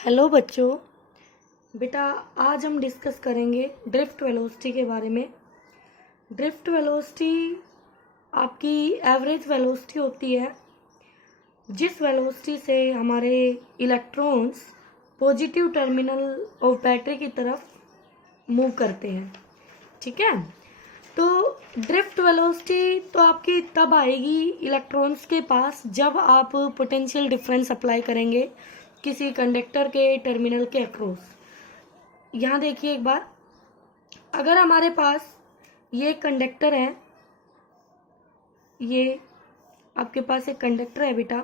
Hello बच्चों। बेटा आज हम डिस्कस करेंगे ड्रिफ्ट वेलोसिटी के बारे में। ड्रिफ्ट वेलोसिटी आपकी एवरेज वेलोसिटी होती है जिस वेलोसिटी से हमारे electrons positive terminal of battery की तरफ मूव करते हैं। ठीक है, तो ड्रिफ्ट वेलोसिटी तो आपकी तब आएगी इलेक्ट्रॉन्स के पास जब आप पोटेंशियल डिफरेंस अप्लाई करेंगे किसी कंडक्टर के टर्मिनल के अक्रॉस। यहाँ देखिए एक बार, अगर हमारे पास ये कंडक्टर है, ये आपके पास एक कंडक्टर है बेटा।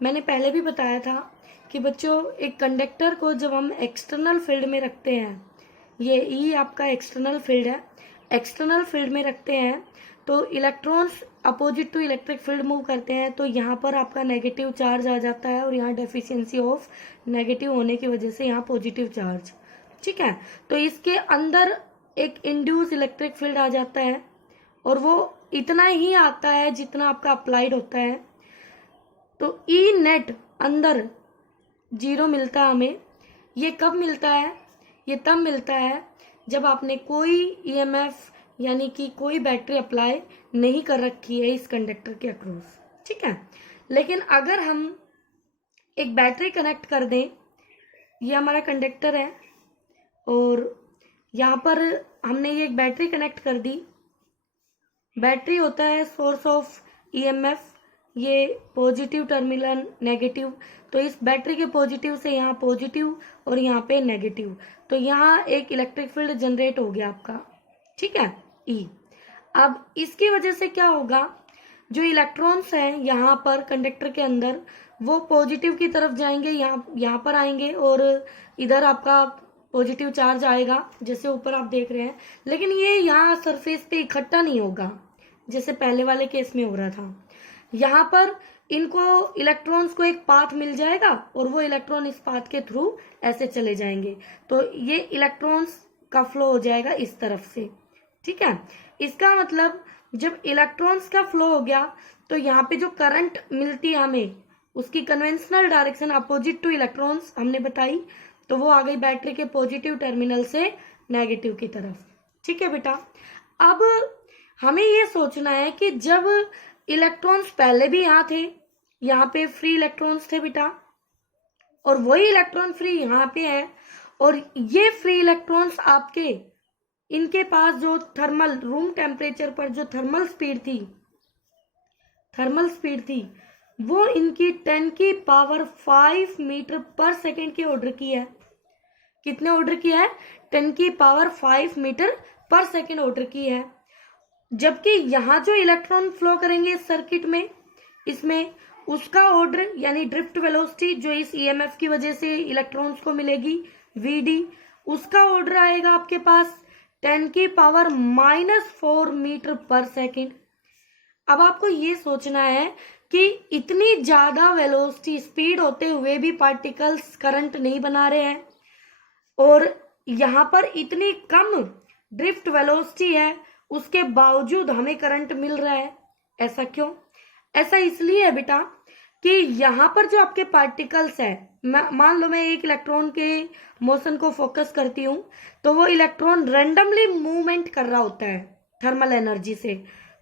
मैंने पहले भी बताया था कि बच्चों एक कंडक्टर को जब हम एक्सटर्नल फील्ड में रखते हैं, ये ई आपका एक्सटर्नल फील्ड है, एक्सटर्नल फील्ड में रखते हैं तो electrons opposite to electric field move करते हैं, तो यहाँ पर आपका नेगेटिव चार्ज आ जाता है और यहाँ डेफिशिएंसी ऑफ नेगेटिव होने की वजह से यहाँ पॉजिटिव चार्ज। ठीक है, तो इसके अंदर एक इंड्यूस इलेक्ट्रिक फील्ड आ जाता है और वो इतना ही आता है जितना आपका अप्लाइड होता है। तो ई नेट अंदर 0 मिलता है हमें। ये कब मिलता है? ये तब मिलता है जब आपने कोई ईएमएफ यानी कि कोई बैटरी अप्लाई नहीं कर रखी है इस कंडक्टर के अक्रॉस। ठीक है, लेकिन अगर हम एक बैटरी कनेक्ट कर दें, ये हमारा कंडक्टर है और यहाँ पर हमने ये एक बैटरी कनेक्ट कर दी। बैटरी होता है सोर्स ऑफ ईएमएफ, ये पॉजिटिव टर्मिनल नेगेटिव, तो इस बैटरी के पॉजिटिव से यहाँ पॉजिटिव और यहाँ पे नेगेटिव, तो यहाँ एक इलेक्ट्रिक फील्ड जनरेट हो गया आपका। ठीक है, ई। अब इसकी वजह से क्या होगा, जो इलेक्ट्रॉन्स हैं यहाँ पर कंडक्टर के अंदर वो पॉजिटिव की तरफ जाएंगे, यहाँ पर आएंगे और इधर आपका पॉजिटिव चार्ज आएगा जैसे ऊपर आप देख रहे हैं, लेकिन ये यहाँ सरफेस पे इकट्ठा नहीं होगा जैसे पहले वाले केस में हो रहा था। यहाँ पर इनको इलेक्ट्रॉन्स को एक पाथ मिल जाएगा और वो इलेक्ट्रॉन इस पाथ के थ्रू ऐसे चले जाएंगे, तो ये इलेक्ट्रॉन्स का फ्लो हो जाएगा इस तरफ से। ठीक है, इसका मतलब जब इलेक्ट्रॉन्स का फ्लो हो गया तो यहाँ पे जो करंट मिलती है हमें उसकी conventional direction opposite two electrons हमने बताई, तो वो आ गई बैटरी के पॉजिटिव टर्मिनल से नेगेटिव की तरफ। ठीक है बेटा, अब हमें ये सोचना है कि जब इलेक्ट्रॉन्स पहले भी यहाँ थे, यहाँ पे फ्री इलेक्ट्रॉन्स थे बेटा, और वही इलेक्ट्रॉन फ्री यहाँ पे है, और ये फ्री इलेक्ट्रॉन्स आपके इनके पास जो थर्मल रूम टेम्परेचर पर जो थर्मल स्पीड थी वो इनकी 10⁵ मीटर पर सेकेंड के ऑर्डर की है। कितने ऑर्डर की है? 10⁵ मीटर पर सेकेंड ऑर्डर की है। जबकि यहाँ जो इलेक्ट्रॉन फ्लो करेंगे इस सर्किट में, इसमें उसका ऑर्डर यानी ड्रिफ्ट वेलोसिटी जो इस ईएमएफ की वजह से इलेक्ट्रॉन्स को मिलेगी वीडी, उसका ऑर्डर आएगा आपके पास 10⁻⁻⁴ मीटर पर सेकेंड। अब आपको ये सोचना है कि इतनी ज्यादा वेलोसिटी स्पीड होते हुए भी पार्टिकल्स करंट नहीं बना रहे हैं और यहाँ पर इतनी कम ड्रिफ्ट वेलोसिटी है, उसके बावजूद हमें करंट मिल रहा है। ऐसा क्यों? ऐसा इसलिए है बेटा कि यहाँ पर जो आपके पार्टिकल्स है, मान लो मैं एक इलेक्ट्रॉन के मोशन को फोकस करती हूँ, तो वो इलेक्ट्रॉन रैंडमली मूवमेंट कर रहा होता है थर्मल एनर्जी से।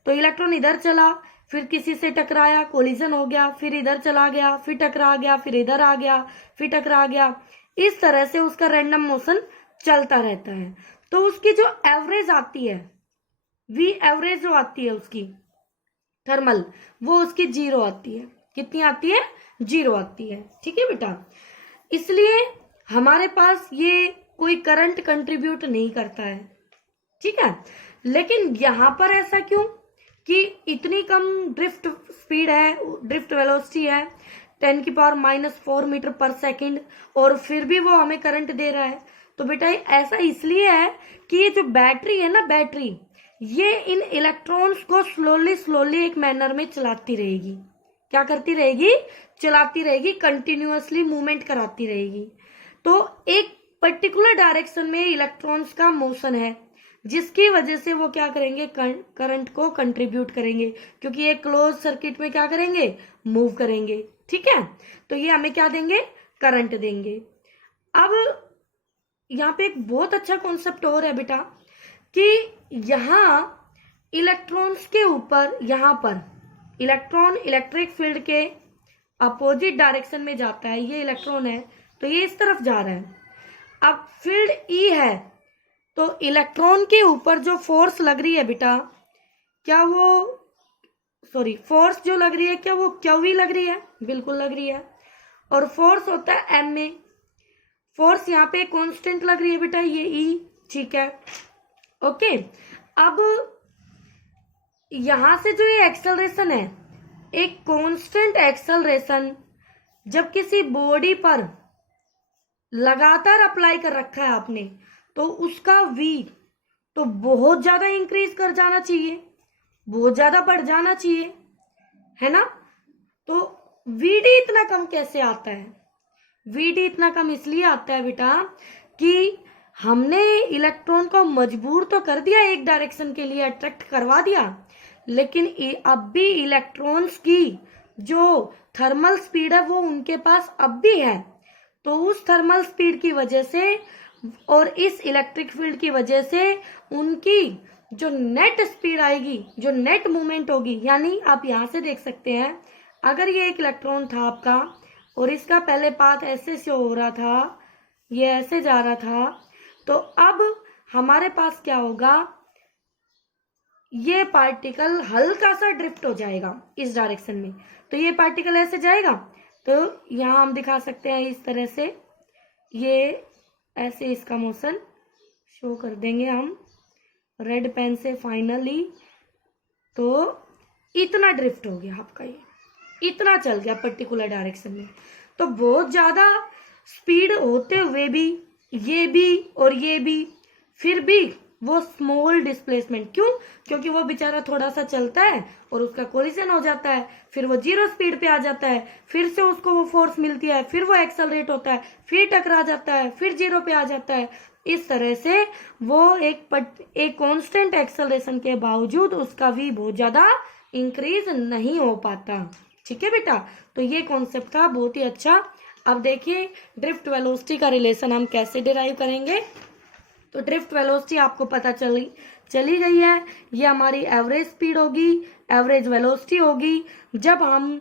तो इलेक्ट्रॉन इधर चला, फिर किसी से टकराया, कोलिजन हो गया, फिर इधर चला गया, फिर टकरा गया, फिर इधर आ गया, फिर टकरा गया, इस तरह से उसका रैंडम मोशन चलता रहता है। तो उसकी जो एवरेज आती है, वी एवरेज जो आती है उसकी थर्मल, वो उसकी 0 आती है। कितनी आती है? 0 आती है। ठीक है बेटा, इसलिए हमारे पास ये कोई करंट कंट्रीब्यूट नहीं करता है। ठीक है, लेकिन यहाँ पर ऐसा क्यों कि इतनी कम ड्रिफ्ट स्पीड है, ड्रिफ्ट वेलोसिटी है 10⁻⁻⁴ मीटर पर सेकेंड, और फिर भी वो हमें करंट दे रहा है? तो बेटा ऐसा इसलिए है कि ये जो बैटरी है ना, बैटरी ये इन इलेक्ट्रॉन्स को स्लोली एक मैनर में चलाती रहेगी। क्या करती रहेगी? चलाती रहेगी, कंटिन्यूअसली मूवमेंट कराती रहेगी। तो एक पर्टिकुलर डायरेक्शन में इलेक्ट्रॉन्स का मोशन है जिसकी वजह से वो क्या करेंगे? करंट को कंट्रीब्यूट करेंगे, क्योंकि ये क्लोज सर्किट में क्या करेंगे? मूव करेंगे। ठीक है, तो ये हमें क्या देंगे? करंट देंगे। अब यहाँ पे एक बहुत अच्छा कॉन्सेप्ट और है बेटा कि यहाँ इलेक्ट्रॉन्स के ऊपर, यहाँ पर इलेक्ट्रॉन इलेक्ट्रिक फील्ड के अपोजिट डायरेक्शन में जाता है। ये इलेक्ट्रॉन है तो ये इस तरफ जा रहा है। अब फील्ड ई है तो इलेक्ट्रॉन के ऊपर जो फोर्स लग रही है बेटा, क्या वो फोर्स जो लग रही है क्या वो क्यू लग रही है? बिल्कुल लग रही है। और फोर्स होता है एम ए। फोर्स यहाँ पे कांस्टेंट लग रही है बेटा, ये ई, ठीक है, ओके। अब यहां से जो ये एक्सेलरेशन है, एक कांस्टेंट एक्सेलरेशन जब किसी बॉडी पर लगातार अप्लाई कर रखा है आपने, तो उसका v तो बहुत ज्यादा इंक्रीज कर जाना चाहिए, बहुत ज्यादा बढ़ जाना चाहिए, है ना। तो vd इतना कम कैसे आता है? vd इतना कम इसलिए आता है बेटा कि हमने इलेक्ट्रॉन को मजबूर तो कर दिया, एक डायरेक्शन के लिए अट्रैक्ट करवा दिया, लेकिन अब भी इलेक्ट्रॉन्स की जो थर्मल स्पीड है वो उनके पास अब भी है। तो उस थर्मल स्पीड की वजह से और इस इलेक्ट्रिक फील्ड की वजह से उनकी जो नेट स्पीड आएगी, जो नेट मूवमेंट होगी, यानी आप यहां से देख सकते हैं, अगर ये एक इलेक्ट्रॉन था आपका और इसका पहले पाथ ऐसे से हो रहा था, ये ऐसे जा रहा था, तो अब हमारे पास क्या होगा, ये पार्टिकल हल्का सा ड्रिफ्ट हो जाएगा इस डायरेक्शन में। तो ये पार्टिकल ऐसे जाएगा, तो यहां हम दिखा सकते हैं इस तरह से, ये ऐसे इसका मोशन शो कर देंगे हम रेड पेन से फाइनली। तो इतना ड्रिफ्ट हो गया आपका, ये इतना चल गया पर्टिकुलर डायरेक्शन में। तो बहुत ज्यादा स्पीड होते हुए भी ये भी और ये भी, फिर भी वो स्मॉल डिस्प्लेसमेंट, क्यों? क्योंकि वो बेचारा थोड़ा सा चलता है और उसका कोलिजन हो जाता है, फिर वो 0 स्पीड पे आ जाता है, फिर से उसको वो फोर्स मिलती है, फिर वो एक्सेलरेट होता है, फिर टकरा जाता है, फिर 0 पे आ जाता है। इस तरह से वो एक कांस्टेंट एक्सेलरेशन के बावजूद उसका भी बहुत ज्यादा इंक्रीज नहीं हो पाता। ठीक है बेटा, तो ये कॉन्सेप्ट था बहुत ही अच्छा। अब देखिए ड्रिफ्ट वेलोसिटी का रिलेशन हम कैसे डिराइव करेंगे। तो ड्रिफ्ट वेलोसिटी आपको पता चली गई है, ये हमारी एवरेज स्पीड होगी, एवरेज वेलोसिटी होगी जब हम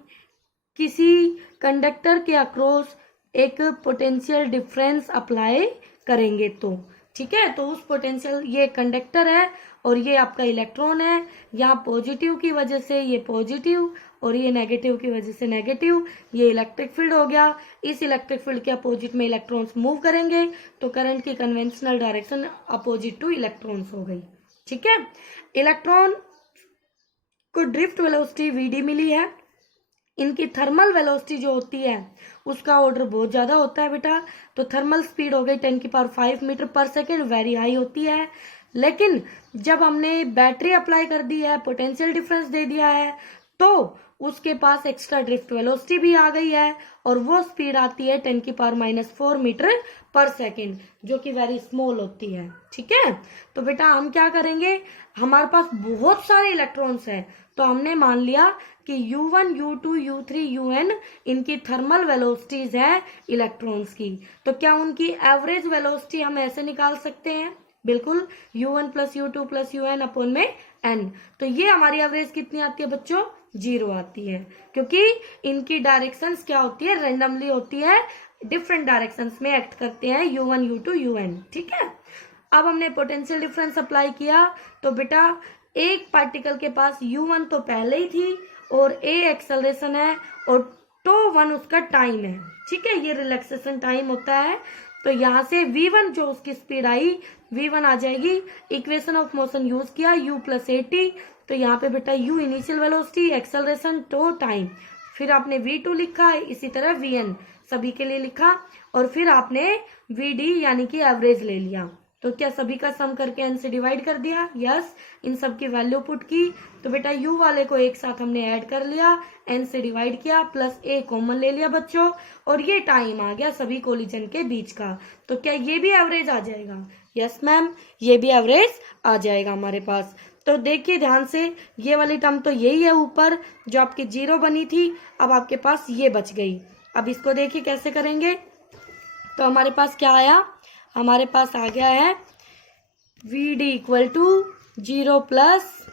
किसी कंडक्टर के अक्रॉस एक पोटेंशियल डिफरेंस अप्लाई करेंगे तो, ठीक है। तो उस पोटेंशियल, ये कंडक्टर है और ये आपका इलेक्ट्रॉन है, यहाँ पॉजिटिव की वजह से ये पॉजिटिव और ये नेगेटिव की वजह से नेगेटिव, ये इलेक्ट्रिक फील्ड हो गया। इस इलेक्ट्रिक फील्ड के अपोजिट में इलेक्ट्रॉन्स मूव करेंगे तो करंट की conventional direction opposite two electrons हो गई। ठीक है, इलेक्ट्रॉन को ड्रिफ्ट वेलोसिटी vd मिली है। इनकी थर्मल वेलोसिटी जो होती है उसका ऑर्डर बहुत ज्यादा होता है बेटा। तो थर्मल स्पीड हो गई 10⁵ मीटर पर सेकेंड, वेरी हाई होती है। लेकिन जब हमने बैटरी अप्लाई कर दी है, पोटेंशियल डिफरेंस दे दिया है, तो उसके पास एक्स्ट्रा ड्रिफ्ट वेलोसिटी भी आ गई है और वो स्पीड आती है 10⁻⁴ मीटर पर सेकेंड, जो कि वेरी स्मॉल होती है। ठीक है, तो बेटा हम क्या करेंगे, हमारे पास बहुत सारे इलेक्ट्रॉन्स हैं, तो हमने मान लिया कि U1, U2, U3, UN इनकी थर्मल वेलोसिटीज है इलेक्ट्रॉन्स की। तो क्या उनकी एवरेज वेलोसिटी हम ऐसे निकाल सकते हैं? बिल्कुल, U1 + U2 + UN अपॉन में n। तो ये हमारी एवरेज कितनी आती है बच्चों? 0 आती है, क्योंकि इनकी डायरेक्शंस क्या होती है, रेंडमली होती है, डिफरेंट डायरेक्शंस में एक्ट करते हैं U1, U2, UN। ठीक है, अब हमने पोटेंशियल डिफरेंस अप्लाई किया, तो बेटा एक पार्टिकल के पास U1 तो पहले ही थी और a एक्सेलरेशन है और τ1 उसका टाइम है। ठीक है, ये रिलैक्सेशन टाइम होता है। तो यहाँ से v1 जो उसकी स्पीड आई, v1 आ जाएगी, इक्वेशन ऑफ मोशन यूज किया u + at, तो यहाँ पे बेटा u initial velocity, acceleration, t time, फिर आपने v2 लिखा है, इसी तरह vn सभी के लिए लिखा, और फिर आपने vd यानी कि एवरेज ले लिया। तो क्या सभी का सम करके n से डिवाइड कर दिया? यस, इन सब की वैल्यू पुट की, तो बेटा u वाले को एक साथ हमने ऐड कर लिया, n से डिवाइड किया, प्लस a कॉमन ले लिया बच्चों, और ये टाइम आ गया सभी कोलिजन के बीच का। तो क्या ये भी एवरेज आ जाएगा? यस मैम, ये भी एवरेज आ जाएगा हमारे पास। तो देखिए ध्यान से, ये वाली टर्म तो यही है ऊपर जो आपकी 0 बनी थी, अब आपके पास ये बच गई। अब इसको देखिए कैसे करेंगे। तो तो हमारे पास क्या आया, हमारे पास आ गया है v d equal to 0 plus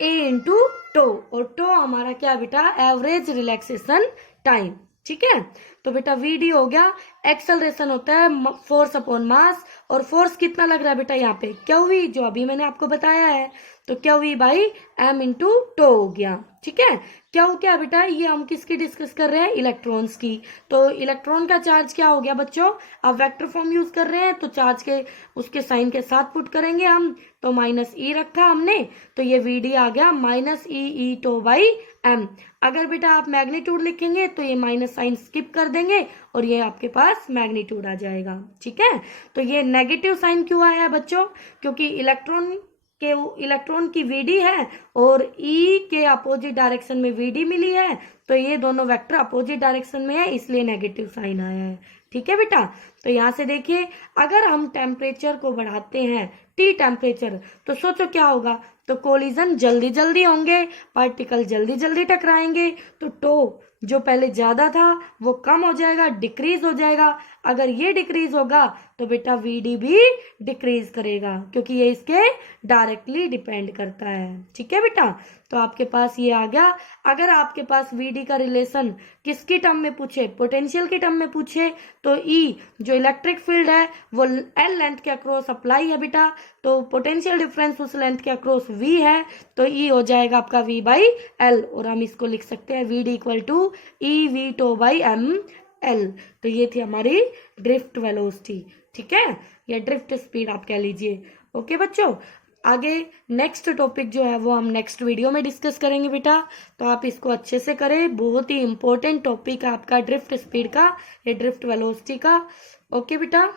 a into t, और टो हमारा क्या बेटा, एवरेज रिलैक्सेशन टाइम। ठीक है, तो बेटा वी डी हो गया, एक्सेलरेशन होता है फोर्स अपॉन मास, और फोर्स कितना लग रहा है बेटा यहाँ पे, क्यू वी, जो अभी मैंने आपको बताया है, तो q v by m into t हो गया। ठीक है, क्यू क्या बेटा, ये हम किसकी डिस्कस कर रहे हैं, इलेक्ट्रॉन्स की। तो इलेक्ट्रॉन का चार्ज क्या हो गया बच्चों, अब वेक्टर फॉर्म यूज कर रहे हैं तो चार्ज के उसके साइन के साथ पुट करेंगे हम, तो माइनस ई रखा हमने, तो ये वी डी आ गया minus e t by m. अगर बेटा आप मैग्नीट्यूड लिखेंगे तो ये माइनस साइन स्किप कर देंगे और ये आपके पास मैग्नीट्यूड आ जाएगा। ठीक है, तो ये नेगेटिव साइन क्यों आया है बच्चों, क्योंकि इलेक्ट्रॉन की वीडी है और ई के अपोजिट डायरेक्शन में वीडी मिली है, तो ये दोनों वेक्टर अपोजिट डायरेक्शन में है, इसलिए नेगेटिव साइन आया है। ठीक है बेटा, तो यहां से देखिए, अगर हम टेम्परेचर को बढ़ाते हैं टी टेम्परेचर, तो सोचो क्या होगा, तो कोलिजन जल्दी जल्दी होंगे, पार्टिकल जल्दी जल्दी टकराएंगे, तो टो जो पहले ज्यादा था वो कम हो जाएगा, डिक्रीज हो जाएगा। अगर ये डिक्रीज होगा तो बेटा वीडी भी डिक्रीज करेगा, क्योंकि ये इसके डायरेक्टली डिपेंड करता है। ठीक है बेटा, तो आपके पास ये आ गया। अगर आपके पास वीडी का रिलेशन किसकी टर्म में पूछे, पोटेंशियल की टर्म में पूछे, तो ई जो इलेक्ट्रिक फील्ड है वो एल लेंथ के अक्रॉस अप्लाई है बेटा, तो पोटेंशियल डिफरेंस उस लेंथ के अक्रॉस वी है, तो ई हो जाएगा आपका वी बाई एल, और हम इसको लिख सकते हैं v d equal to e v t by m l. तो ये थी हमारी ड्रिफ्ट वेलोसिटी। ठीक है, या ड्रिफ्ट स्पीड आप कह लीजिए। ओके बच्चों, आगे नेक्स्ट टॉपिक जो है वो हम नेक्स्ट वीडियो में डिस्कस करेंगे बेटा, तो आप इसको अच्छे से करें, बहुत ही इंपॉर्टेंट टॉपिक है आपका ड्रिफ्ट स्पीड का, ये ड्रिफ्ट वेलोसिटी का। ओके बेटा।